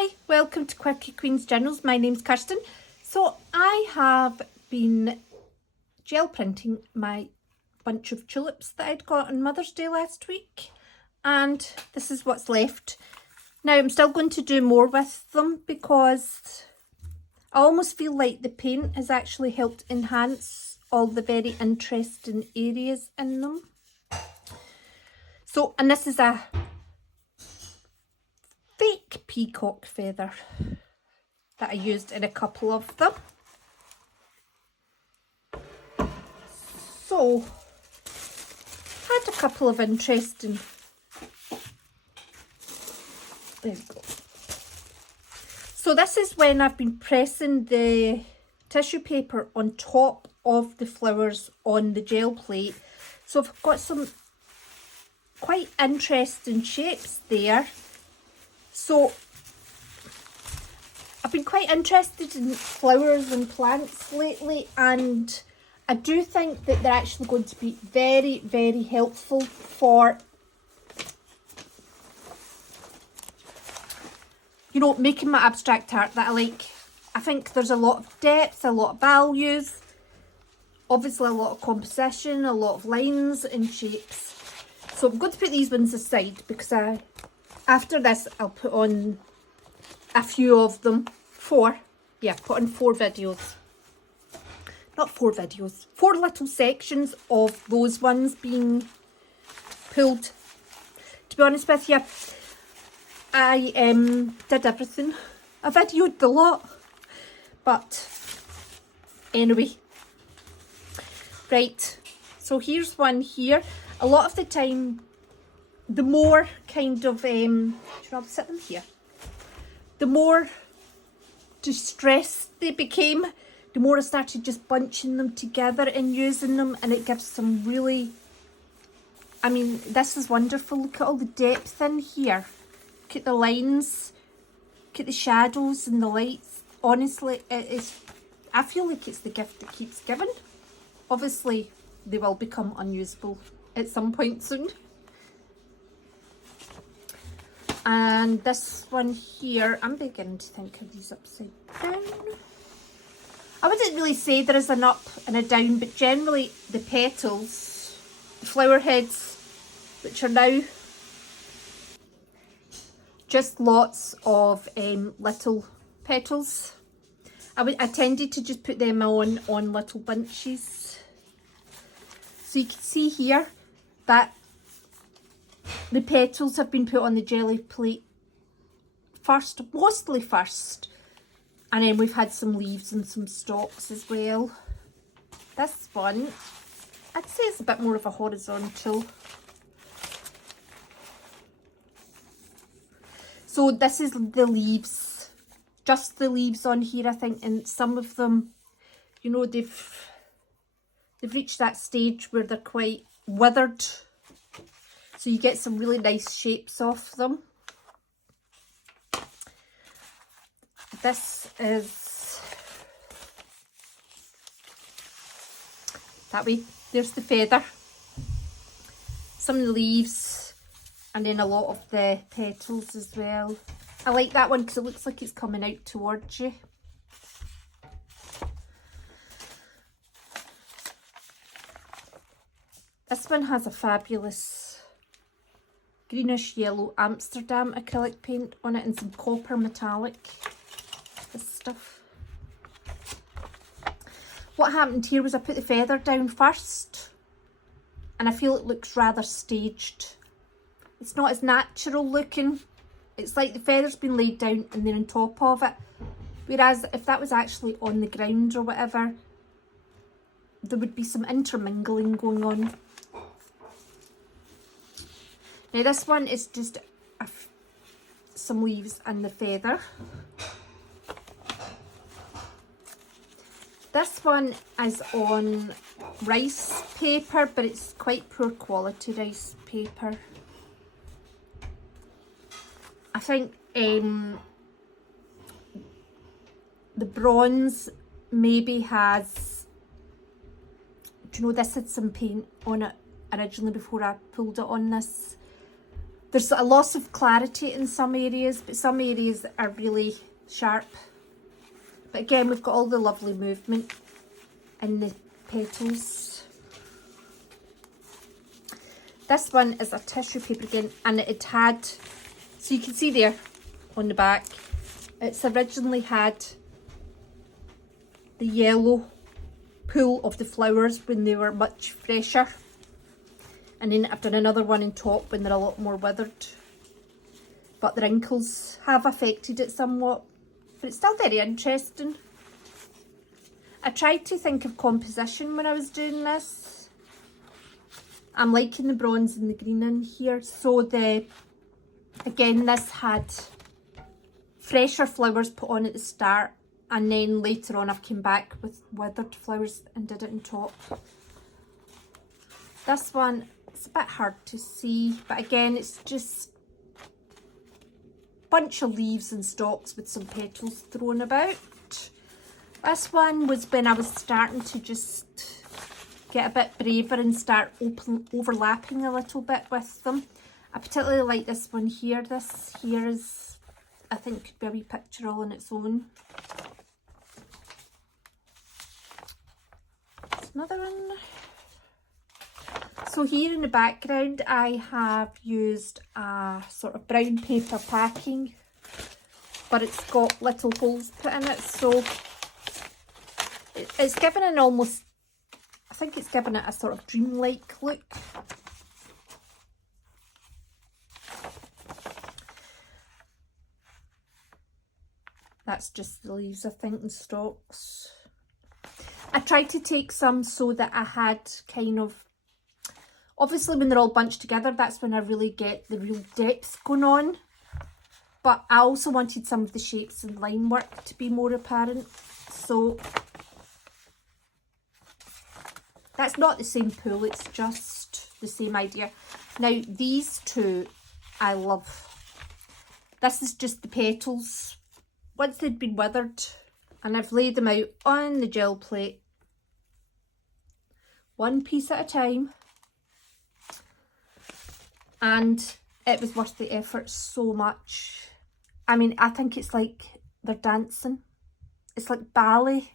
Hi, welcome to Quirky Queen's Journals. My name's Kirsten. So I have been gel printing my bunch of tulips that I'd got on Mother's Day last week, and this is what's left. Now I'm still going to do more with them because I almost feel like the paint has actually helped enhance all the very interesting areas in them. So, and this is a fake peacock feather that I used in a couple of them. So, had a couple of interesting, there we go. So this is when I've been pressing the tissue paper on top of the flowers on the gel plate. So I've got some quite interesting shapes there. So I've been quite interested in flowers and plants lately, and I do think that they're actually going to be very, very helpful for, you know, making my abstract art that I like. I think there's a lot of depth, a lot of values, obviously a lot of composition, a lot of lines and shapes. So I'm going to put these ones aside because after this I'll put on a few of them. Put on 4 videos. Not 4 videos, 4 little sections of those ones being pulled. To be honest with you, I did everything. I videoed the lot. But anyway. Right, so here's one here. A lot of the time, the more kind of, I'll sit them here. The more distressed they became, the more I started just bunching them together and using them, and it gives some really, I mean, this is wonderful. Look at all the depth in here. Look at the lines, look at the shadows and the lights. Honestly, it is, I feel like it's the gift that keeps giving. Obviously, they will become unusable at some point soon. And this one here, I'm beginning to think of these upside down. I wouldn't really say there is an up and a down, but generally the petals, the flower heads, which are now just lots of little petals. I tended to just put them on little bunches. So you can see here that the petals have been put on the jelly plate first, mostly first. And then we've had some leaves and some stalks as well. This one, I'd say it's a bit more of a horizontal. So this is the leaves, just the leaves on here, I think, and some of them, you know, they've reached that stage where they're quite withered. So you get some really nice shapes off them. This is that way. There's the feather, some of the leaves, and then a lot of the petals as well. I like that one because it looks like it's coming out towards you. This one has a fabulous greenish yellow Amsterdam acrylic paint on it and some copper metallic. This stuff. What happened here was I put the feather down first, and I feel it looks rather staged. It's not as natural looking. It's like the feather's been laid down and then on top of it. Whereas if that was actually on the ground or whatever, there would be some intermingling going on. Now this one is just some leaves and the feather. This one is on rice paper, but it's quite poor quality rice paper. I think the bronze maybe has, do you know, this had some paint on it originally before I pulled it on this. There's a loss of clarity in some areas, but some areas are really sharp. But again, we've got all the lovely movement in the petals. This one is a tissue paper again, and it had, so you can see there on the back, it's originally had the yellow pool of the flowers when they were much fresher. And then I've done another one on top when they're a lot more withered. But the wrinkles have affected it somewhat. But it's still very interesting. I tried to think of composition when I was doing this. I'm liking the bronze and the green in here. So again, this had fresher flowers put on at the start. And then later on I've come back with withered flowers and did it on top. This one, it's a bit hard to see, but again, it's just a bunch of leaves and stalks with some petals thrown about. This one was when I was starting to just get a bit braver and start overlapping a little bit with them. I particularly like this one here. This here is, I think, could be a wee picture all on its own. There's another one. So here in the background I have used a sort of brown paper packing, but it's got little holes put in it, so it's given an almost, I think it's given it a sort of dreamlike look. That's just the leaves, I think, and stalks. I tried to take some so that I had kind of, obviously when they're all bunched together, that's when I really get the real depth going on. But I also wanted some of the shapes and line work to be more apparent. So that's not the same pool, it's just the same idea. Now these two I love. This is just the petals. Once they'd been withered, and I've laid them out on the gel plate, one piece at a time. And it was worth the effort so much. I mean, I think it's like they're dancing. It's like ballet.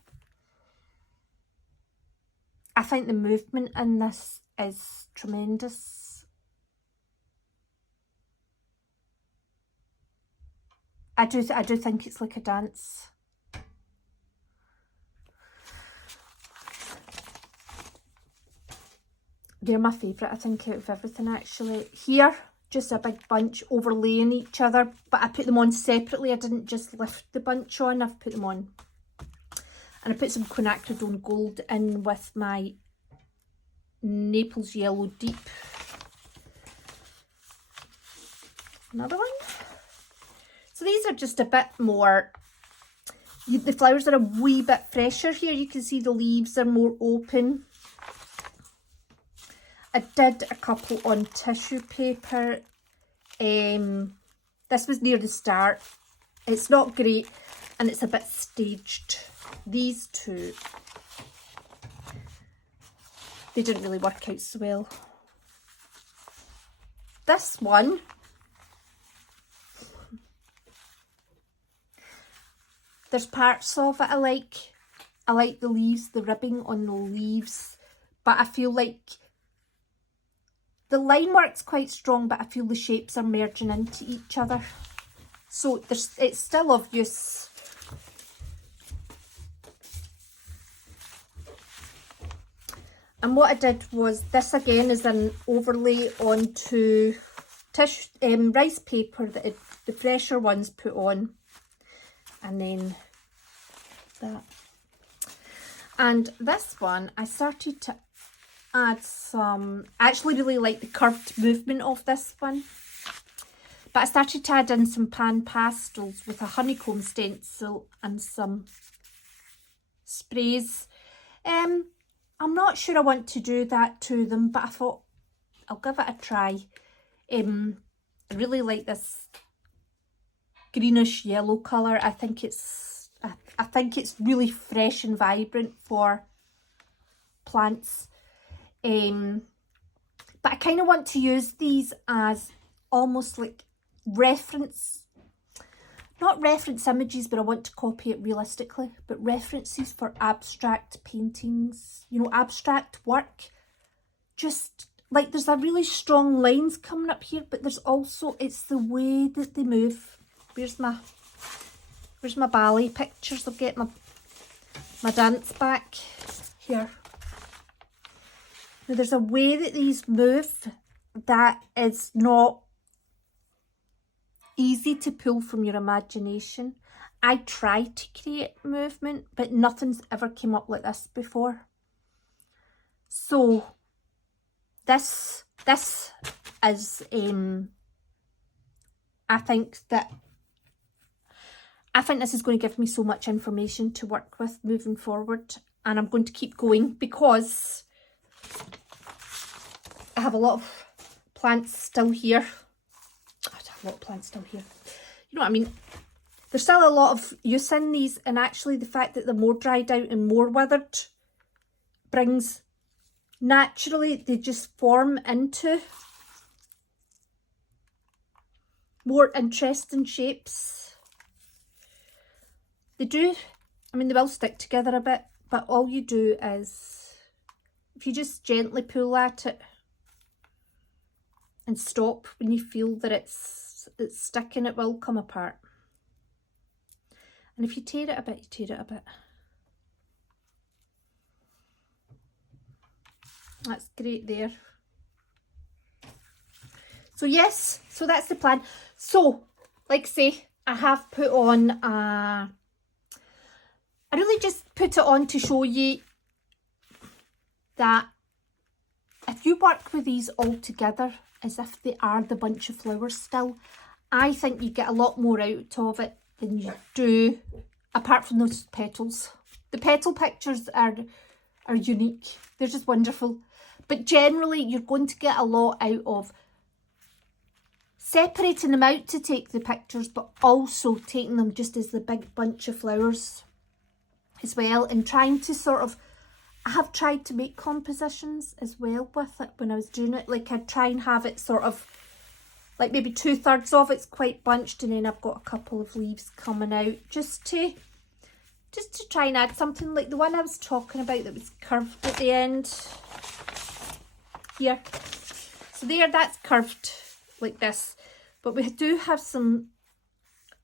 I think the movement in this is tremendous. I do think it's like a dance. They're my favourite, I think, out of everything actually. Here, just a big bunch overlaying each other, but I put them on separately. I didn't just lift the bunch on, I've put them on. And I put some quinacridone gold in with my Naples Yellow Deep. Another one. So these are just a bit more, the flowers are a wee bit fresher here. You can see the leaves are more open. I did a couple on tissue paper. This was near the start. It's not great and it's a bit staged. These two, they didn't really work out so well. This one, there's parts of it I like. I like the leaves, the ribbing on the leaves, but I feel like the line work's quite strong, but I feel the shapes are merging into each other. So it's still of use. And what I did was, this again is an overlay onto tissue, rice paper that the fresher ones put on. And then that. And this one, I started to add some, I actually really like the curved movement of this one, but I started to add in some pan pastels with a honeycomb stencil and some sprays. I'm not sure I want to do that to them, but I thought I'll give it a try. I really like this greenish yellow colour. I think it's really fresh and vibrant for plants. But I kind of want to use these as almost like reference, not reference images, but I want to copy it realistically, but references for abstract paintings, you know, abstract work. Just like there's a really strong lines coming up here, but there's also, it's the way that they move. Where's my ballet pictures? I'll get my dance back here. Now there's a way that these move that is not easy to pull from your imagination. I try to create movement, but nothing's ever came up like this before. So this is I think this is going to give me so much information to work with moving forward, and I'm going to keep going because I have a lot of plants still here. You know what I mean? There's still a lot of use in these, and actually the fact that they're more dried out and more withered brings, naturally they just form into more interesting shapes. They do, I mean, they will stick together a bit, but all you do is, if you just gently pull at it and stop when you feel that it's sticking, it will come apart. And if you tear it a bit, you tear it a bit. That's great there. So yes, so that's the plan. So, like I say, I have put on I really just put it on to show you that if you work with these all together as if they are the bunch of flowers still, I think you get a lot more out of it than you do apart from those petals. The petal pictures are unique. They're just wonderful. But generally you're going to get a lot out of separating them out to take the pictures, but also taking them just as the big bunch of flowers as well, and trying to sort of, I have tried to make compositions as well with it when I was doing it. Like I'd try and have it sort of like maybe 2/3 of it's quite bunched, and then I've got a couple of leaves coming out just to try and add something, like the one I was talking about that was curved at the end here. So there, that's curved like this, but we do have some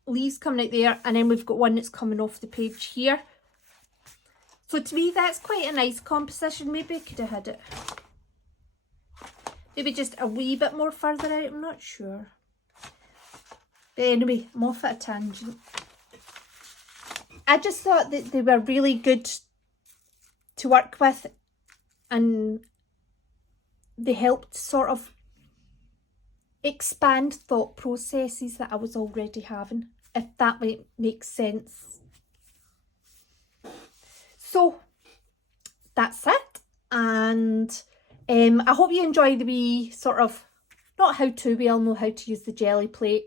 leaves coming out there, and then we've got one that's coming off the page here. So to me, that's quite a nice composition. Maybe I could have had it maybe just a wee bit more further out, I'm not sure. But anyway, I'm off at a tangent. I just thought that they were really good to work with, and they helped sort of expand thought processes that I was already having, if that makes sense. So that's it, and I hope you enjoy the wee sort of, not how to, we all know how to use the jelly plate,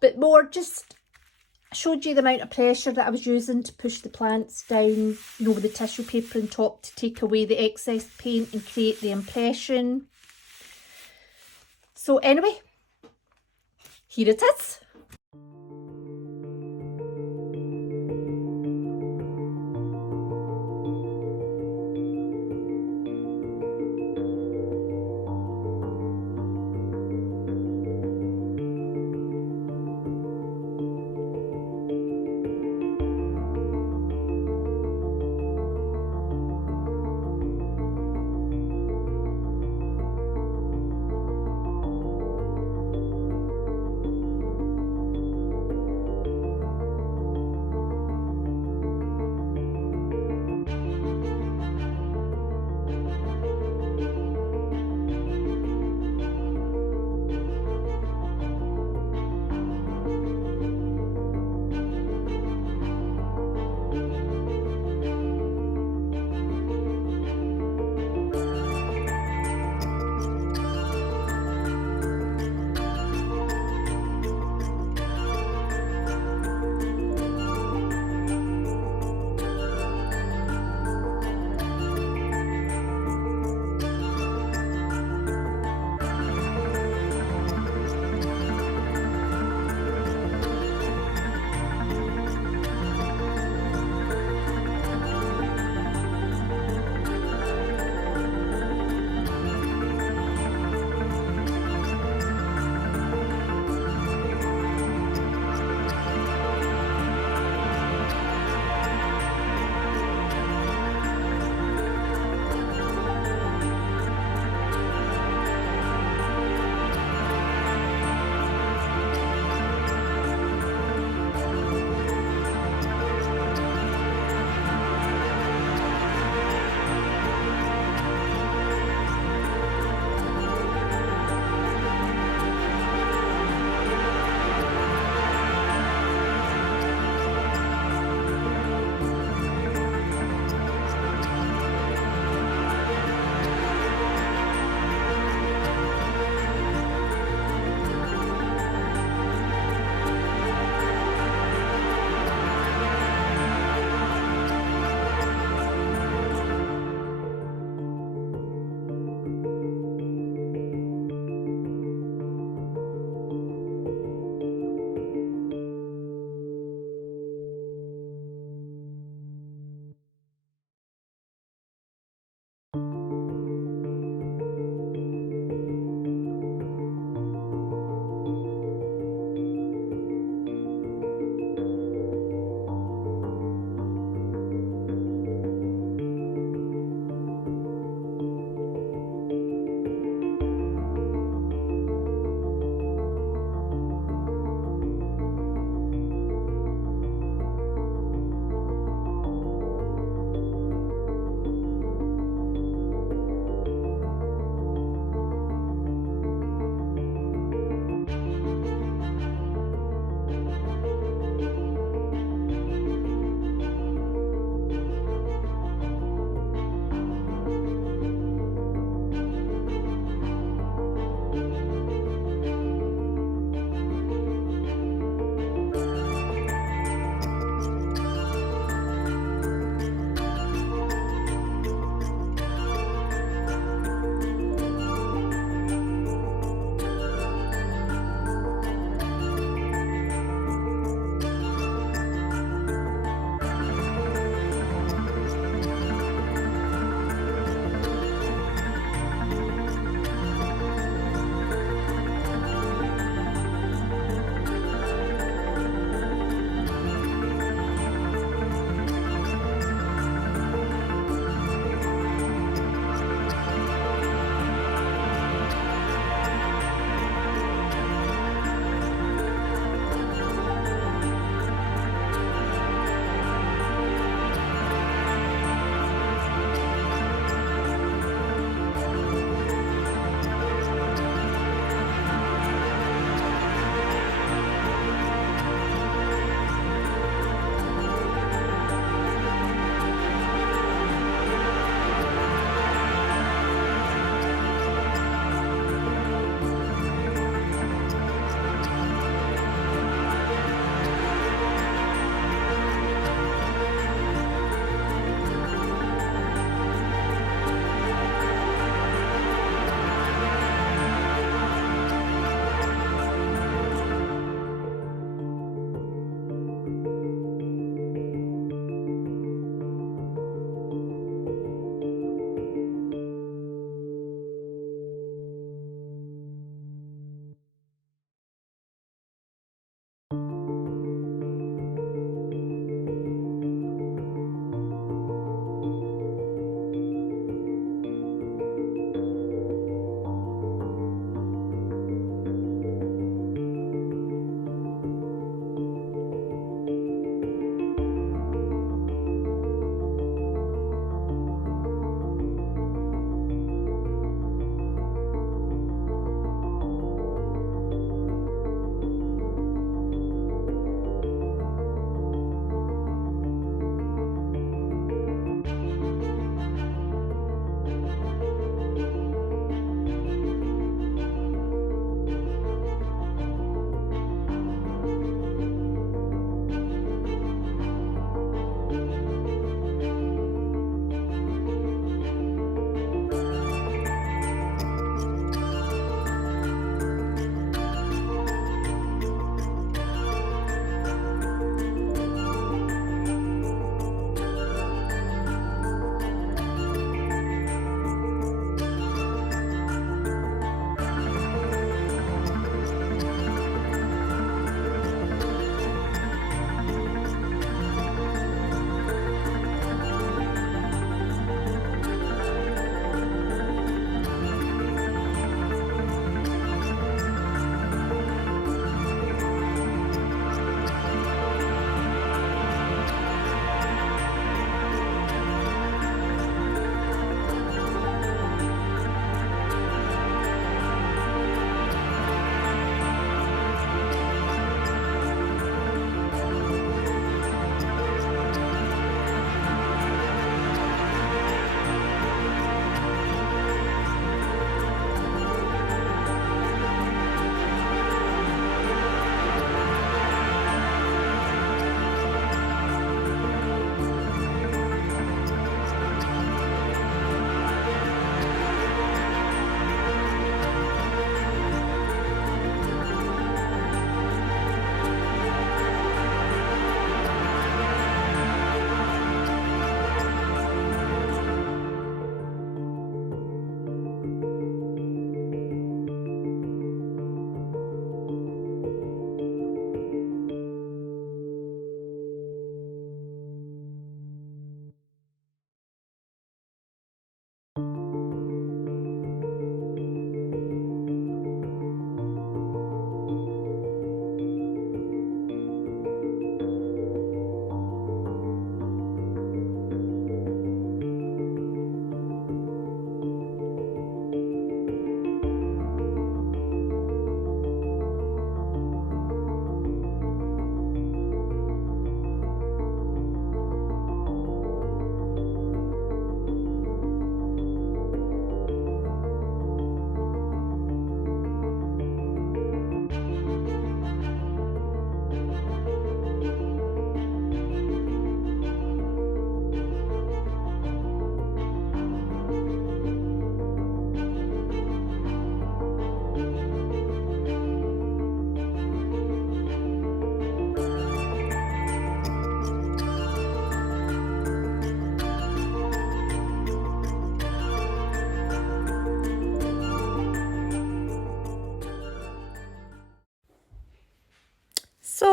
but more just showed you the amount of pressure that I was using to push the plants down, you know, with the tissue paper on top to take away the excess paint and create the impression. So anyway, here it is.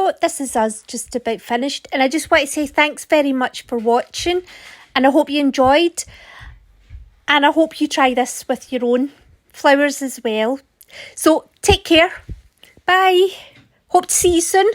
So this is us just about finished, and I just want to say thanks very much for watching, and I hope you enjoyed, and I hope you try this with your own flowers as well. So take care. Bye. Hope to see you soon.